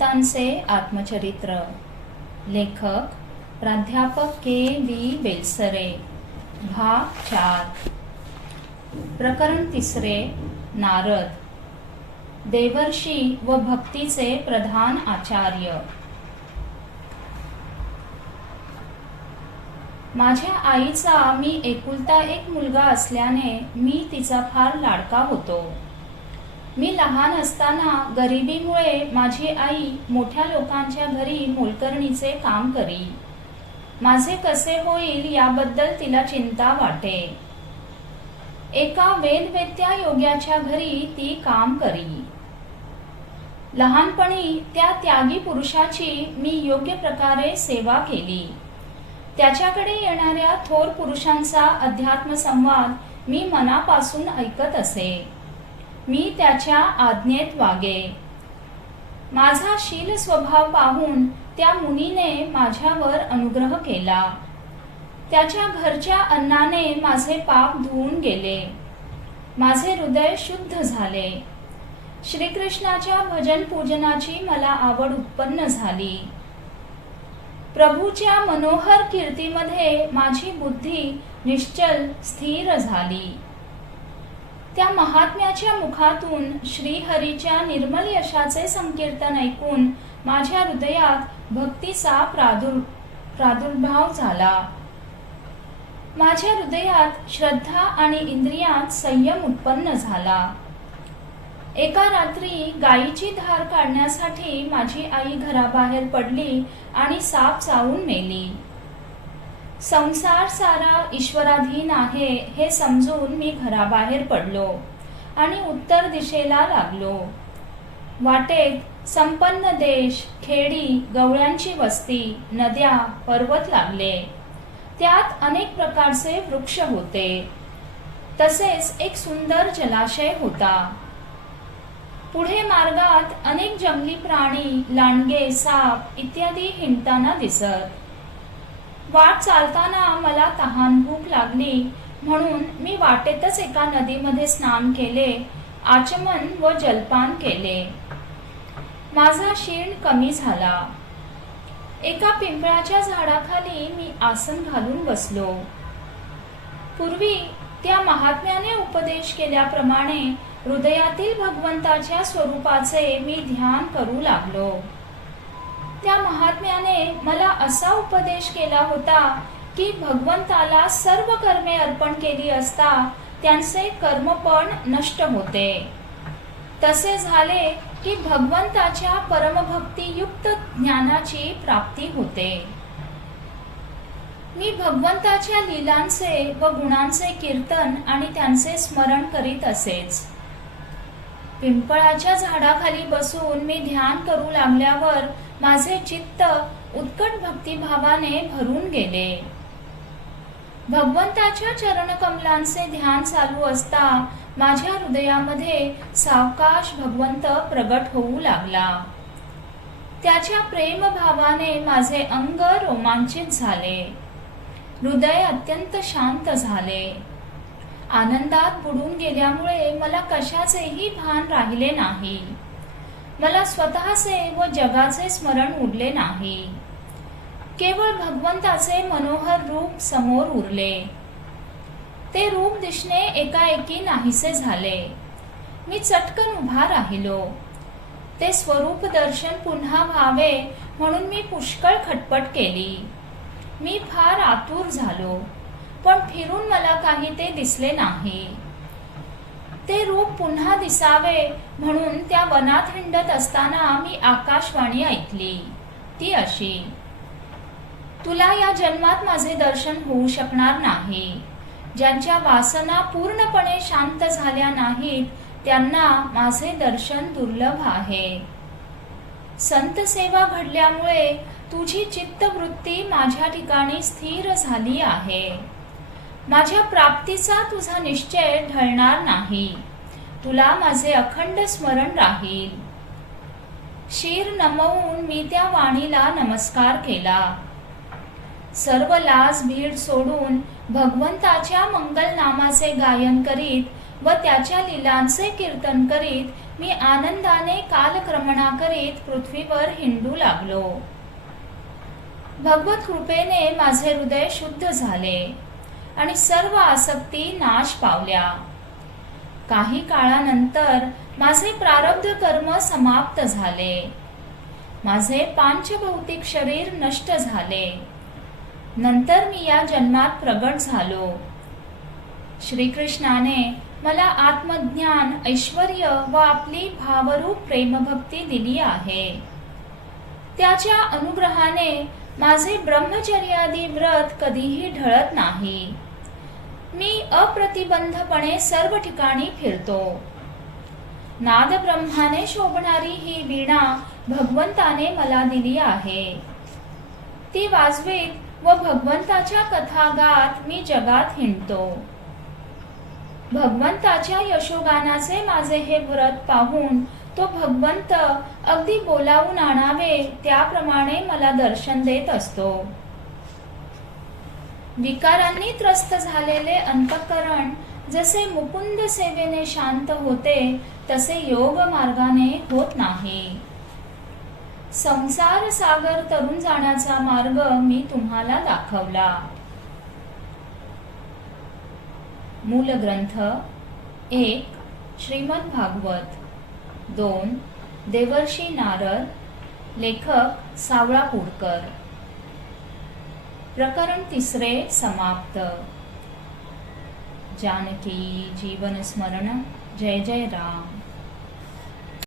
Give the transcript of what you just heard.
संतांचे आत्मचरित्र. लेखक प्राध्यापक के.व्ही. बेलसरे. भाग 4. प्रकरण 3. नारद. देवर्षी व भक्तीचे प्रधान आचार्य. माझ्या आईचा मी एकुलता एक मुलगा असल्याने मी तिचा फार लाडका होतो. मी लहान असताना गरिबीमुळे माझी आई मोठ्या लोकांच्या घरी मोलकरणीचे काम करी. माझे कसे होईल याबद्दल तिला चिंता वाटे. एका वेदवेत्या योग्याच्या घरी ती काम करी. लहानपणी त्या त्यागी पुरुषाची मी योग्य प्रकारे सेवा केली. त्याच्याकडे येणाऱ्या थोर पुरुषांचा अध्यात्म संवाद मी मनापासून ऐकत असे. मी त्याच्या आज्ञेत वागे. माझा शील स्वभाव पाहून त्या मुनीने माझ्यावर अनुग्रह केला. त्याच्या घरच्या अन्नाने माझे पाप धुवून गेले. माझे हृदय शुद्ध झाले. श्रीकृष्णाच्या भजन पूजनाची मला आवड उत्पन्न झाली. प्रभूच्या मनोहर कीर्तीमध्ये माझी बुद्धी निश्चल स्थिर झाली. त्या महात्म्याच्या मुखातून श्रीहरीच्या निर्मल यशाचे संकीर्तन ऐकून माझ्या हृदयात भक्तीचा प्रादुर्भाव झाला. माझ्या हृदयात श्रद्धा आणि इंद्रियात संयम उत्पन्न झाला. एका रात्री गायीची धार काढण्यासाठी माझी आई घराबाहेर पडली आणि साप चावून मेली. संसार सारा ईश्वराधीन आहे हे समजून मी घराबाहेर पडलो आणि उत्तर दिशेला लागलो. वाटेत संपन्न देश, खेडी, गवळ्यांची वस्ती, नद्या, पर्वत लागले. त्यात अनेक प्रकारचे वृक्ष होते. तसेच एक सुंदर जलाशय होता. पुढे मार्गात अनेक जंगली प्राणी, लांडगे, साप इत्यादी हिंडताना दिसत. वाट चालताना मला तहान भूक लागली म्हणून मी वाटेतच एका नदीमध्ये स्नान केले, आचमन व जलपान केले. माझा शीण कमी झाला. एका पिंपळाच्या झाडाखाली मी आसन घालून बसलो. पूर्वी त्या महात्म्याने उपदेश केल्याप्रमाणे हृदयातील भगवंताच्या स्वरूपाचे मी ध्यान करू लागलो. त्या महात्म्याने मला असा उपदेश केला होता की भगवंताला सर्व कर्मे अर्पण केली असता त्यांचे कर्मपण नष्ट होते. तसे झाले की भगवंताच्या परमभक्तियुक्त ज्ञानाची प्राप्ती होते. मी भगवंताच्या लीलांचे व गुणांचे कीर्तन आणि त्यांचे स्मरण करीत असेच. पिंपळाच्या झाडाखाली बसून मी ध्यान करू लागल्यावर माझे चित्त उत्कट भक्तिभावाने भरून गेले. भगवंताच्या चरणकमलांचे ध्यान चालू असता माझ्या हृदयामध्ये सावकाश भगवंत प्रगट होऊ लागला. त्याच्या प्रेमभावाने माझे अंग रोमांचित झाले. हृदय अत्यंत शांत झाले. आनंदात बुडून गेल्यामुळे मला कशाचेही भान राहिले नाही. मला स्वतःचे व जगाचे स्मरण उरले नाही. केवळ भगवंताचे मनोहर रूप समोर उरले. ते रूप दिसणे एकाएकी नाहीसे झाले. मी चटकन उभा राहिलो. ते स्वरूप दर्शन पुन्हा व्हावे म्हणून मी पुष्कळ खटपट केली. मी फार आतुर झालो, पण फिरून मला काही ते दिसले नाही. ते रूप पुन्हा दिसावे म्हणून त्या वनात हिंडत असताना मी आकाशवाणी ऐकली. ती अशी: तुला या जन्मात माझे दर्शन होऊ शकणार नाही. ज्यांच्या वासना पूर्णपणे शांत झाल्या नाहीत त्यांना माझे दर्शन दुर्लभ आहे. संत सेवा घडल्यामुळे तुझी चित्तवृत्ती माझ्या ठिकाणी स्थिर झाली आहे. माझ्या प्राप्तीचा तुझा निश्चय ढळणार नाही. तुला माझे अखंड स्मरण राहील. शीर नमवून मी त्या वाणीला नमस्कार केला. सर्व लाज भीड सोडून भगवंताच्या मंगल नामाचे गायन करीत व त्याच्या लीलांचे कीर्तन करीत मी आनंदाने कालक्रमणा करीत पृथ्वीवर हिंडू लागलो. भगवत कृपेने माझे हृदय शुद्ध झाले आणि सर्व आसक्ती नाश पावल्या. काही काळानंतर माझे प्रारब्ध कर्म समाप्त झाले. माझे पांचभौतिक शरीर नष्ट झाले. नंतर मी या जन्मात प्रगट झालो. श्रीकृष्णाने मला आत्मज्ञान, ऐश्वर्य व आपली भावरूप प्रेमभक्ती दिली आहे. त्याच्या अनुग्रहाने माझे ब्रह्मचर्यादी व्रत कधीही ढळत नाही. मी अप्रतिबंधपणे सर्व ठिकाणी फिरतो. नाद ब्रह्माने शोभणारी ही वीणा भगवंताने मला दिली आहे. ती वाजवीत व भगवंताच्या कथा गात मी जगात हिंडतो. भगवंताच्या यशोगानाचे माझे हे व्रत पाहून तो भगवंत अगदी बोलावून आणावे त्याप्रमाणे मला दर्शन देत असतो. विकारांनी त्रस्त झालेले अंतःकरण जसे मुकुंद सेवेने शांत होते तसे योग मार्गाने होत नाही. संसार सागर तरून जाण्याचा मार्ग मी तुम्हाला दाखवला. मूल ग्रंथ 1 श्रीमद भागवत, 2 देवर्षी नारद, लेखक सावळापूरकर. प्रकरण 3 समाप्त. जानकी जीवन स्मरण. जय जय राम.